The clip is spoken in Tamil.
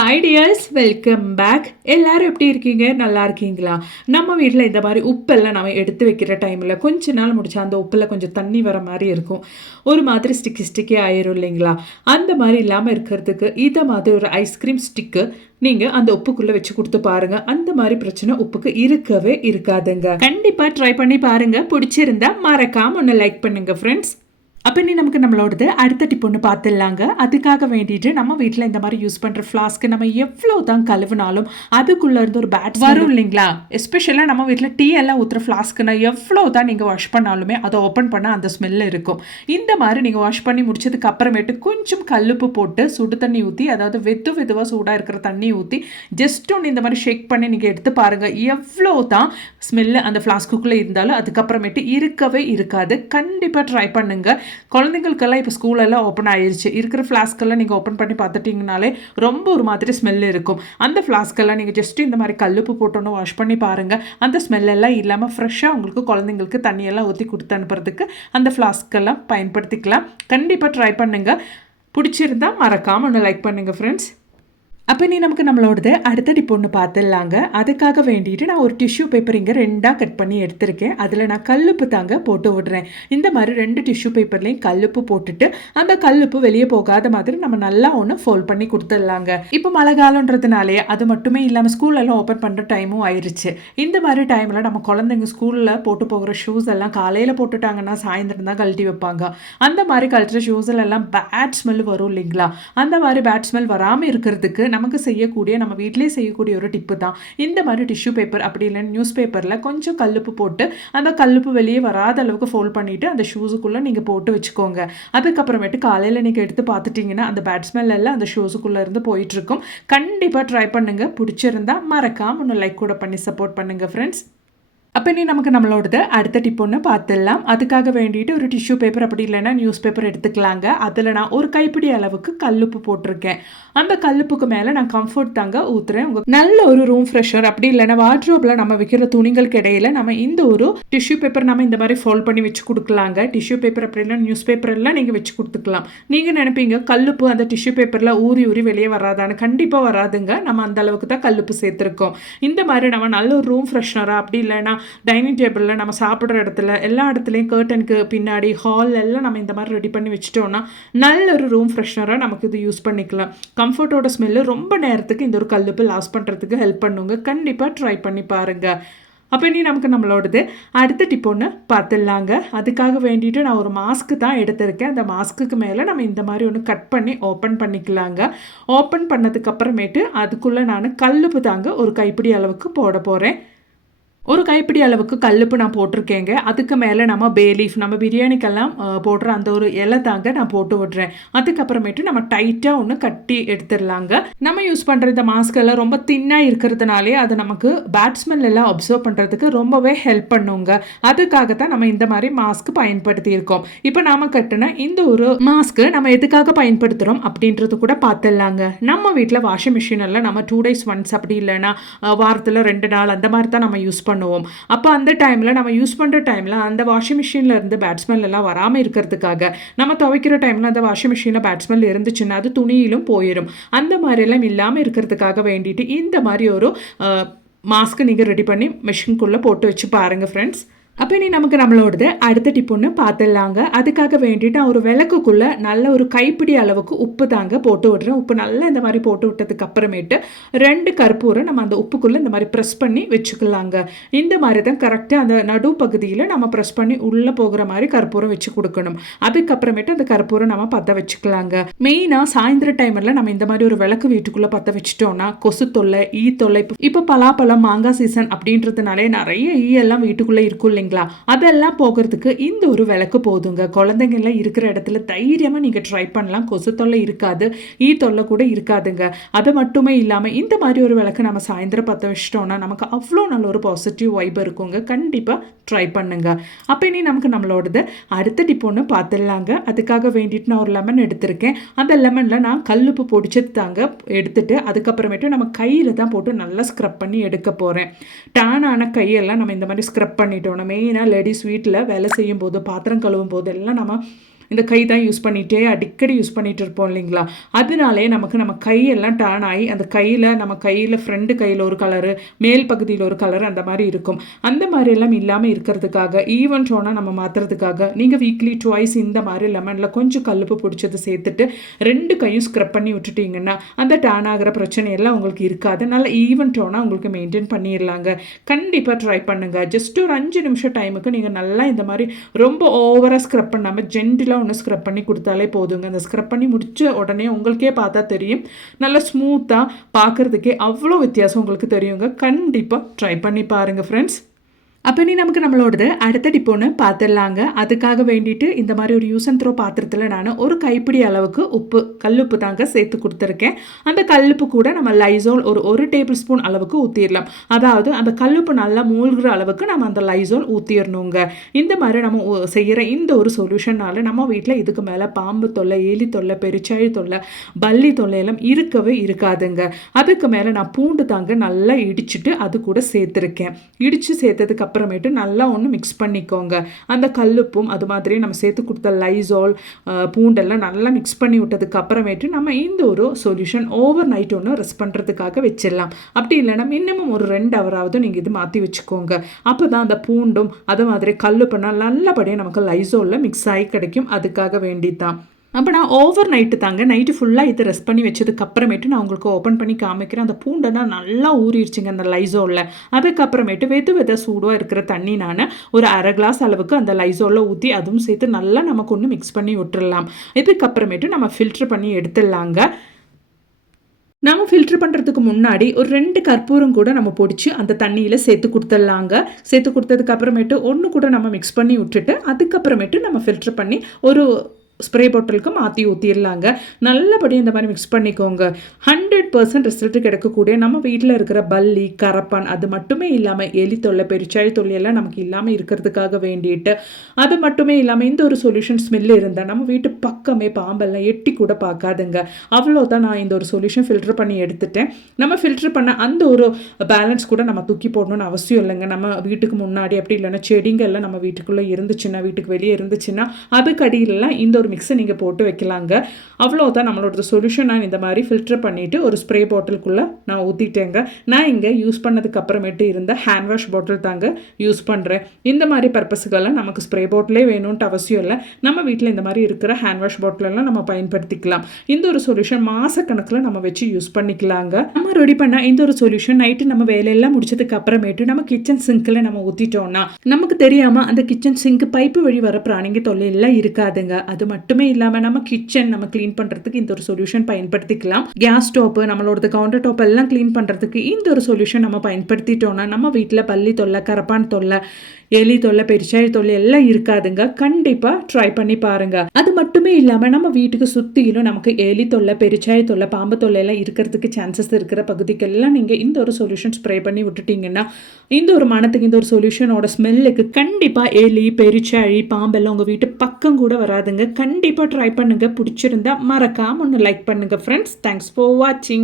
Hi tears, welcome back. எல்லாரும் எப்படி இருக்கீங்க? நல்லா இருக்கீங்களா? நம்ம வீட்டில் இந்த மாதிரி உப்பெல்லாம் நம்ம எடுத்து வைக்கிற டைமில் கொஞ்ச நாள் முடிச்சா அந்த உப்பில் கொஞ்சம் தண்ணி வர மாதிரி இருக்கும். ஒரு மாதிரி ஸ்டிக்கி ஆயிரும் இல்லைங்களா? அந்த மாதிரி இல்லாமல் இருக்கிறதுக்கு இதை மாதிரி ஒரு ஐஸ்கிரீம் ஸ்டிக்கு நீங்கள் அந்த உப்புக்குள்ளே வச்சு கொடுத்து பாருங்கள். அந்த மாதிரி பிரச்சனை உப்புக்கு இருக்கவே இருக்காதுங்க. கண்டிப்பாக ட்ரை பண்ணி பாருங்கள். பிடிச்சிருந்தா மறக்காம ஒன்று லைக் பண்ணுங்கள் ஃப்ரெண்ட்ஸ். அப்போ நீ நம்மளோடது அடுத்த டிப் ஒன்று பார்த்துடலாங்க. அதுக்காக வேண்டிட்டு நம்ம வீட்டில் இந்த மாதிரி யூஸ் பண்ணுற ஃப்ளாஸ்க்கு நம்ம எவ்வளோ தான் கழுவினாலும் அதுக்குள்ளே இருந்து ஒரு பேட் வரும் இல்லைங்களா? எஸ்பெஷலாக நம்ம வீட்டில் டீ எல்லாம் ஊற்றுற ஃப்ளாஸ்க்குன்னா எவ்வளோ தான் நீங்கள் வாஷ் பண்ணாலுமே அதை ஓப்பன் பண்ணால் அந்த ஸ்மெல்லு இருக்கும். இந்த மாதிரி நீங்கள் வாஷ் பண்ணி முடிச்சதுக்கு அப்புறமேட்டு கொஞ்சம் கல்லுப்பு போட்டு சுடு தண்ணி ஊற்றி, அதாவது வெதுவாக சூடாக இருக்கிற தண்ணி ஊற்றி ஜஸ்ட் ஒன்று இந்த மாதிரி ஷேக் பண்ணி நீங்கள் எடுத்து பாருங்கள். எவ்வளோ தான் ஸ்மெல்லு அந்த ஃப்ளாஸ்க்குள்ளே இருந்தாலும் அதுக்கப்புறமேட்டு இருக்கவே இருக்காது. கண்டிப்பாக ட்ரை பண்ணுங்கள். குழந்தைங்களுக்கெல்லாம் இப்போ ஸ்கூலெல்லாம் ஓப்பன் ஆயிடுச்சு. இருக்கிற ஃப்ளாஸ்க்கெல்லாம் நீங்கள் ஓப்பன் பண்ணி பார்த்துட்டிங்கனாலே ரொம்ப ஒரு மாதிரி ஸ்மெல் இருக்கும். அந்த ஃப்ளாஸ்க்கெல்லாம் நீங்கள் ஜஸ்ட்டு இந்த மாதிரி கல்லுப்பு போட்டோன்னு வாஷ் பண்ணி பாருங்கள். அந்த ஸ்மெல்லெல்லாம் இல்லாமல் ஃப்ரெஷ்ஷாக உங்களுக்கு குழந்தைங்களுக்கு தண்ணியெல்லாம் ஊற்றி கொடுத்து அனுப்புறதுக்கு அந்த ஃப்ளாஸ்க்கெல்லாம் பயன்படுத்திக்கலாம். கண்டிப்பாக ட்ரை பண்ணுங்கள். பிடிச்சிருந்தா மறக்காமல் ஒன்று லைக் பண்ணுங்கள் ஃப்ரெண்ட்ஸ். அப்போ நீ நம்மளோடது அடுத்த டிப் ஒன்று பார்த்துடலாங்க. அதுக்காக வேண்டிட்டு நான் ஒரு டிஷ்யூ பேப்பர் இங்கே 2ஆக கட் பண்ணி எடுத்திருக்கேன். அதில் நான் கல்லுப்பு தாங்க போட்டு விடுறேன். இந்த மாதிரி 2 டிஷ்யூ பேப்பர்லேயும் கல்லுப்பு போட்டுட்டு அந்த கல்லுப்பு வெளியே போகாத மாதிரி நம்ம நல்லா ஒன்று ஃபோல்ட் பண்ணி கொடுத்துடலாங்க. இப்போ மழை காலன்றதுனாலே அது மட்டுமே இல்லாமல் ஸ்கூலெல்லாம் ஓப்பன் பண்ணுற டைமும் ஆயிடுச்சு. இந்த மாதிரி டைமில் நம்ம குழந்தைங்க ஸ்கூலில் போட்டு போகிற ஷூஸ் எல்லாம் காலையில் போட்டுட்டாங்கன்னா சாயந்தரம் தான் கழட்டி வைப்பாங்க. அந்த மாதிரி கழட்டுற ஷூஸிலெல்லாம் பேட் ஸ்மெல் வரும் இல்லைங்களா? அந்த மாதிரி பேட் ஸ்மெல் வராமல் இருக்கிறதுக்கு நமக்கு செய்யக்கூடிய, நம்ம வீட்டிலே செய்யக்கூடிய ஒரு டிப்பு தான் இந்த மாதிரி டிஷ்யூ பேப்பர் அப்படி இல்லைன்னு நியூஸ் பேப்பரில் கொஞ்சம் கல்லுப்பு போட்டு அந்த கல்லுப்பு வெளியே வராத அளவுக்கு ஃபோல்ட் பண்ணிவிட்டு அந்த ஷூஸுக்குள்ளே நீங்கள் போட்டு வச்சுக்கோங்க. அதுக்கப்புறமேட்டு காலையில் நீங்கள் எடுத்து பார்த்துட்டிங்கன்னா அந்த பேட் ஸ்மெல் எல்லாம் அந்த ஷூஸுக்குள்ளே இருந்து போயிட்டுருக்கும். கண்டிப்பாக ட்ரை பண்ணுங்கள். பிடிச்சிருந்தா மறக்காம ஒன்று லைக் கூட பண்ணி சப்போர்ட் பண்ணுங்கள் ஃப்ரெண்ட்ஸ். அப்போ நீ நம்மளோடது அடுத்த டிப் ஒன்று பார்த்துடலாம். அதுக்காக வேண்டிட்டு ஒரு டிஷ்யூ பேப்பர் அப்படி இல்லைன்னா நியூஸ் பேப்பர் எடுத்துக்கலாங்க. அதில் நான் ஒரு கைப்பிடி அளவுக்கு கல்லுப்பு போட்டிருக்கேன். அந்த கல்லுப்புக்கு மேலே நான் கம்ஃபர்ட் தாங்க ஊற்றுறேன். உங்களுக்கு நல்ல ஒரு ரூம் ஃப்ரெஷர் அப்படி இல்லைன்னா வார்ட்ரோப்பில் நம்ம வைக்கிற துணிகளுக்கு இடையில நம்ம இந்த ஒரு டிஷ்யூ பேப்பர் நம்ம இந்த மாதிரி ஃபோல்ட் பண்ணி வச்சு கொடுக்கலாங்க. டிஷ்யூ பேப்பர் அப்படி இல்லைன்னா நியூஸ் பேப்பர் எல்லாம் நீங்கள் வச்சு கொடுத்துக்கலாம். நீங்கள் நினைப்பீங்க கல்லுப்பு அந்த டிஷ்யூ பேப்பரில் ஊறி வெளியே வராதான்னு. கண்டிப்பாக வராதுங்க. நம்ம அந்த அளவுக்கு தான் கல்லுப்பு சேர்த்துருக்கோம். இந்த மாதிரி நம்ம நல்ல ஒரு ரூம் ஃப்ரெஷ்னராக அப்படி இல்லைன்னா டைனிங் டேபிளில் நம்ம சாப்பிட்ற இடத்துல எல்லா இடத்துலையும் கர்டனுக்கு பின்னாடி ஹால் எல்லாம் நம்ம இந்த மாதிரி ரெடி பண்ணி வச்சுட்டோம்னா நல்ல ஒரு ரூம் ஃப்ரெஷ்னராக நமக்கு இது யூஸ் பண்ணிக்கலாம். கம்ஃபர்ட்டோட ஸ்மெல்லு ரொம்ப நேரத்துக்கு இந்த ஒரு கல்லுப்பு லாஸ் பண்ணுறதுக்கு ஹெல்ப் பண்ணுங்க. கண்டிப்பாக ட்ரை பண்ணி பாருங்கள். அப்போ நீ நம்மளோடது அடுத்த டிப் ஒன்று பார்த்துடலாங்க. அதுக்காக வேண்டிட்டு நான் ஒரு மாஸ்க்கு தான் எடுத்திருக்கேன். அந்த மாஸ்க்குக்கு மேலே நம்ம இந்த மாதிரி ஒன்று கட் பண்ணி ஓப்பன் பண்ணிக்கலாங்க. ஓப்பன் பண்ணதுக்கு அப்புறமேட்டு அதுக்குள்ளே நான் கல்லுப்பு தாங்க ஒரு கைப்பிடி அளவுக்கு போட போகிறேன். ஒரு கைப்பிடி அளவுக்கு கல்லுப்பு நான் போட்டிருக்கேங்க. அதுக்கு மேலே நம்ம பே லீஃப், நம்ம பிரியாணிக்கெல்லாம் போடுற அந்த ஒரு இலை தாங்க நான் போட்டு விடுறேன். அதுக்கப்புறமேட்டு நம்ம டைட்டாக ஒன்று கட்டி எடுத்துடலாங்க. நம்ம யூஸ் பண்ணுற இந்த மாஸ்கெல்லாம் ரொம்ப தின்னாக இருக்கிறதுனாலே அது நமக்கு பேட் ஸ்மெல் எல்லாம் அப்சர்வ் பண்ணுறதுக்கு ரொம்பவே ஹெல்ப் பண்ணுங்க. அதுக்காகத்தான் நம்ம இந்த மாதிரி மாஸ்க் பயன்படுத்தி இருக்கோம். இப்போ நாம கட்டின இந்த ஒரு மாஸ்க்கு நம்ம எதுக்காக பயன்படுத்துகிறோம் அப்படின்றது கூட பார்த்துடலாங்க. நம்ம வீட்டில் வாஷிங் மிஷின் எல்லாம் நம்ம 2 days ஒன்ஸ் அப்படி இல்லைன்னா வாரத்தில் 2 நாள் அந்த மாதிரி தான் நம்ம யூஸ் பண்ணுவோம். அப்போ அந்த டைமில் நம்ம யூஸ் பண்ணுற டைமில் அந்த வாஷிங் மிஷினில் இருந்து பேட் ஸ்மெல் எல்லாம் வராமல் இருக்கிறதுக்காக நம்ம துவைக்கிற டைமில் அந்த வாஷிங் மிஷினில் பேட் ஸ்மெல் இருந்துச்சுன்னா அது துணியிலும் போயிடும். அந்த மாதிரிலாம் இல்லாமல் இருக்கிறதுக்காக வேண்டிட்டு இந்த மாதிரி ஒரு மாஸ்க்கு நீங்கள் ரெடி பண்ணி மிஷின்குள்ளே போட்டு வச்சு பாருங்கள் ஃப்ரெண்ட்ஸ். அப்போ நீ நம்மளோடது அடுத்த டிப் ஒன்று பார்த்துடலாங்க. அதுக்காக வேண்டிட்டு நான் ஒரு விளக்குக்குள்ளே நல்ல ஒரு கைப்பிடி அளவுக்கு உப்பு தாங்க போட்டு விடுறேன். உப்பு நல்லா இந்த மாதிரி போட்டு விட்டதுக்கு அப்புறமேட்டு 2 கற்பூரம் நம்ம அந்த உப்புக்குள்ளே இந்த மாதிரி ப்ரெஸ் பண்ணி வச்சுக்கலாங்க. இந்த மாதிரி தான் கரெக்டாக அந்த நடு பகுதியில் நம்ம ப்ரெஸ் பண்ணி உள்ளே போகிற மாதிரி கற்பூரம் வச்சு கொடுக்கணும். அதுக்கப்புறமேட்டு அந்த கற்பூரம் நம்ம பற்ற வச்சுக்கலாங்க. மெயினாக சாயந்தர டைமில் நம்ம இந்த மாதிரி ஒரு விளக்கு வீட்டுக்குள்ளே பற்ற வச்சுட்டோம்னா கொசு தொல்லை, ஈ தொல்லை, இப்போ பலாப்பழம் மாங்காய் சீசன் அப்படின்றதுனாலே நிறைய ஈ எல்லாம் வீட்டுக்குள்ளே இருக்கும் இல்லைங்களா? அதெல்லாம் போகிறதுக்கு இந்த ஒரு விளக்கு போதுங்க. குழந்தைங்க எல்லாம் இருக்கிற இடத்துல தைரியமாக நீங்கள் ட்ரை பண்ணலாம். கொசு தொல்லை இருக்காது, ஈ தொல்லை கூட இருக்காதுங்க. அது மட்டுமே இல்லாமல் இந்த மாதிரி ஒரு விளக்கு நம்ம சாயந்தரம் பற்ற வச்சிட்டோம்னா நமக்கு அவ்வளோ நல்ல ஒரு பாசிட்டிவ் வைப் இருக்குங்க. கண்டிப்பாக ட்ரை பண்ணுங்க. அப்போ இனி நம்மளோடது அடுத்த டிப் ஒன்று பார்த்துடலாங்க. அதுக்காக வேண்டிட்டு நான் ஒரு லெமன் எடுத்திருக்கேன். அந்த லெமனில் நான் கல்லுப்பு பொடிச்சது தாங்க எடுத்துட்டு அதுக்கப்புறமேட்டு நம்ம கையில் தான் போட்டு நல்லா ஸ்க்ரப் பண்ணி எடுக்க போகிறேன். டானான கையெல்லாம் நம்ம இந்த மாதிரி ஸ்க்ரப் பண்ணிட்டோம். மெயினாக லேடிஸ் வீட்டில் வேலை செய்யும் போது, பாத்திரம் கழுவும் போது எல்லாம் நம்ம இந்த கை தான் யூஸ் பண்ணிகிட்டே அடிக்கடி யூஸ் பண்ணிகிட்டு இருப்போம் இல்லைங்களா, அதனாலே நமக்கு நம்ம கையெல்லாம் டேர்ன் ஆகி அந்த நம்ம கையில் ஃப்ரண்ட் கையில் ஒரு கலரு, மேல் பகுதியில் ஒரு கலர் அந்த மாதிரி இருக்கும். அந்த மாதிரி எல்லாம் இல்லாமல் இருக்கிறதுக்காக, ஈவன் டோனாக நம்ம மாற்றுறதுக்காக நீங்கள் வீக்லி ட்வைஸ் இந்த மாதிரி லெமனில் கொஞ்சம் கல்லுப்பு பிடிச்சது சேர்த்துட்டு 2 கையும் ஸ்க்ரப் பண்ணி விட்டுட்டிங்கன்னா அந்த டேர்ன் ஆகிற பிரச்சனையெல்லாம் உங்களுக்கு இருக்காது. நல்ல ஈவன் டோனாக உங்களுக்கு மெயின்டைன் பண்ணிடலாங்க. கண்டிப்பாக ட்ரை பண்ணுங்கள். ஜஸ்ட் ஒரு 5 நிமிஷம் டைமுக்கு நீங்கள் நல்லா இந்த மாதிரி ரொம்ப ஓவராக ஸ்க்ரப் பண்ணாமல் ஜென்டிலாக ஒன்று ஸ்க்ரப் பண்ணி கொடுத்தாலே போதுங்க. அந்த ஸ்க்ரப் பண்ணி முடிச்ச உடனே உங்களுக்கே பார்த்தா தெரியும், நல்லா ஸ்மூத்தாக பார்க்குறதுக்கே அவ்வளோ வித்தியாசம் உங்களுக்கு தெரியுங்க. கண்டிப்பாக ட்ரை பண்ணி பாருங்கள் ஃப்ரெண்ட்ஸ். அப்போ நமக்கு நம்மளோடது அடுத்த டிப்போன்னு பார்த்துடலாங்க. அதுக்காக வேண்டிட்டு இந்த மாதிரி ஒரு யூஸ் அண்ட் த்ரோ பாத்திரத்தில் நான் ஒரு கைப்பிடி அளவுக்கு கல்லுப்பு தாங்க சேர்த்து கொடுத்துருக்கேன். அந்த கல்லுப்பு கூட நம்ம லைசோல் ஒரு டேபிள் ஸ்பூன் அளவுக்கு ஊற்றிடலாம். அதாவது அந்த கல்லுப்பு நல்லா மூழ்கிற அளவுக்கு நம்ம அந்த லைசோல் ஊற்றிடணுங்க. இந்த மாதிரி நம்ம செய்கிற இந்த ஒரு சொல்யூஷனால் நம்ம வீட்டில் இதுக்கு மேலே பாம்பு தொல்லை, எலி தொல்லை, பெருச்சாழி தொல்லை, பல்லி தொல்லையெல்லாம் இருக்கவே இருக்காதுங்க. அதுக்கு மேலே நான் பூண்டு தாங்க நல்லா இடிச்சுட்டு அது கூட சேர்த்துருக்கேன். இடித்து சேர்த்ததுக்கு அப்புறமேட்டு நல்லா ஒன்று மிக்ஸ் பண்ணிக்கோங்க. அந்த கல்லுப்பும் அது மாதிரி நம்ம சேர்த்து கொடுத்த லைசோல், பூண்டெல்லாம் நல்லா மிக்ஸ் பண்ணி விட்டதுக்கு அப்புறமேட்டு நம்ம இந்த ஒரு சொல்யூஷன் ஓவர் நைட் ஒன்று ரெஸ்ட் பண்ணுறதுக்காக வச்சிடலாம். அப்படி இல்லைன்னா மினிமம் ஒரு 2 ஹவராவது நீங்கள் இது மாற்றி வச்சுக்கோங்க. அப்போ தான் அந்த பூண்டும் அது மாதிரி கல்லுப்புனா நல்லபடியாக நமக்கு லைசோலில் மிக்ஸ் ஆகி கிடைக்கும். அதுக்காக வேண்டி தான். அப்போ நான் ஓவர் நைட்டு தாங்க, நைட்டு ஃபுல்லாக இது ரெஸ்ட் பண்ணி வச்சதுக்கு அப்புறமேட்டு நான் உங்களுக்கு ஓப்பன் பண்ணி காமிக்கிறேன். அந்த பூண்டெல்லாம் நல்லா ஊறிடுச்சுங்க அந்த லைசோலில். அதுக்கப்புறமேட்டு வெது சூடாக இருக்கிற தண்ணி நான் ஒரு 1/2 கிளாஸ் அளவுக்கு அந்த லைசோலில் ஊற்றி அதுவும் சேர்த்து நல்லா நமக்கு ஒன்று மிக்ஸ் பண்ணி விட்டுடலாம். இதுக்கப்புறமேட்டு நம்ம ஃபில்ட்ரு பண்ணி எடுத்துடலாங்க. நம்ம ஃபில்ட்ரு பண்ணுறதுக்கு முன்னாடி ஒரு 2 கற்பூரம் கூட நம்ம பொடிச்சு அந்த தண்ணியில் சேர்த்து கொடுத்துடலாங்க. சேர்த்து கொடுத்ததுக்கு அப்புறமேட்டு ஒன்று கூட நம்ம மிக்ஸ் பண்ணி விட்டுட்டு அதுக்கப்புறமேட்டு நம்ம ஃபில்ட்ரு பண்ணி ஒரு ஸ்ப்ரே பாட்டிலுக்கு மாற்றி ஊற்றிடலாங்க. நல்லபடியாக இந்த மாதிரி மிக்ஸ் பண்ணிக்கோங்க. 100% ரிசல்ட் கிடைக்கக்கூடிய நம்ம வீட்டில் இருக்கிற பல்லி, கரப்பான் அது மட்டுமே இல்லாமல் எலி தொல்லை, பெருச்சாழி தொல்லையெல்லாம் நமக்கு இல்லாமல் இருக்கிறதுக்காக வேண்டிட்டு, அது மட்டுமே இல்லாமல் இந்த ஒரு சொல்யூஷன் ஸ்மெல் இருந்தால் நம்ம வீட்டு பக்கமே பாம்பெல்லாம் எட்டி கூட பார்க்காதுங்க. அவ்வளோதான். நான் இந்த ஒரு சொல்யூஷன் ஃபில்டர் பண்ணி எடுத்துட்டேன். நம்ம ஃபில்டர் பண்ண அந்த ஒரு பேலன்ஸ் கூட நம்ம தூக்கி போடணும்னு அவசியம் இல்லைங்க. நம்ம வீட்டுக்கு முன்னாடி அப்படி இல்லைன்னா செடிங்கெல்லாம் நம்ம வீட்டுக்குள்ளே இருந்துச்சுன்னா, வீட்டுக்கு வெளியே இருந்துச்சுன்னா அதுக்கு அடியிலலாம் இந்த ஒரு மிக்ஸை நீங்கள் போட்டு வைக்கலாங்க. அவ்வளோதான் நம்மளோட சொல்யூஷன். நான் இந்த மாதிரி ஃபில்டர் பண்ணிவிட்டு ஒரு ஸ்ப்ரே பாட்டிலுக்குள்ளே நான் ஊற்றிட்டேங்க. நான் இங்கே யூஸ் பண்ணதுக்கு அப்புறமேட்டு இருந்த ஹேண்ட் வாஷ் பாட்டில் தாங்க யூஸ் பண்ணுறேன். இந்த மாதிரி பர்பஸுக்கெல்லாம் நமக்கு ஸ்ப்ரே பாட்டிலே வேணும்ன்ட்டு அவசியம் இல்லை. நம்ம வீட்டில் இந்த மாதிரி இருக்கிற ஹேண்ட் வாஷ் பாட்டிலெல்லாம் நம்ம பயன்படுத்திக்கலாம். இந்த ஒரு சொல்யூஷன் மாதக்கணக்கில் நம்ம வச்சு யூஸ் பண்ணிக்கலாங்க. நம்ம ரெடி பண்ண இந்த ஒரு சொல்யூஷன் நைட்டு நம்ம வேலையெல்லாம் முடிச்சதுக்கு அப்புறமேட்டு நம்ம கிச்சன் சிங்கில் நம்ம ஊற்றிட்டோம்னா நமக்கு தெரியாமல் அந்த கிச்சன் சிங்க் பைப்பு வழி வர பிராணிங்க தொல்லையெல்லாம் இருக்காதுங்க. அது மட்டுமே இல்லாமல் நம்ம கிச்சன் நம்ம க்ளீன் பண்ணுறதுக்கு இந்த ஒரு சொல்யூஷன் பயன்படுத்திக்கலாம். கேஸ் ஸ்டோப்பு, நம்மளோட கவுண்டர் டாப் எல்லாம் க்ளீன் பண்ணுறதுக்கு இந்த ஒரு சொல்யூஷன் நம்ம பயன்படுத்திட்டோம்னா நம்ம வீட்டில் பல்லி தொல்லை, கரப்பான் தொல்லை, எலி தொல்லை, பெருச்சாழி தொல்லை எல்லாம் இருக்காதுங்க. கண்டிப்பாக ட்ரை பண்ணி பாருங்க. அது மட்டுமே இல்லாமல் நம்ம வீட்டுக்கு சுற்றிலும் நமக்கு எலி தொல்லை, பெருச்சாழி தொல்லை, பாம்பு தொல்லை எல்லாம் இருக்கிறதுக்கு சான்சஸ் இருக்கிற பகுதிக்கெல்லாம் நீங்கள் இந்த ஒரு சொல்யூஷன் ஸ்ப்ரே பண்ணி விட்டுட்டீங்கன்னா இந்த ஒரு மனத்துக்கு இந்த ஒரு சொல்யூஷனோட ஸ்மெல்லுக்கு கண்டிப்பாக எலி, பெருச்சாழி, பாம்பெல்லாம் உங்கள் வீட்டு பக்கம் கூட வராதுங்க. கண்டிப்பாக ட்ரை பண்ணுங்க. பிடிச்சிருந்தா மறக்காம ஒன்று லைக் பண்ணுங்க ஃப்ரெண்ட்ஸ். தேங்க்ஸ் ஃபார் வாட்சிங்.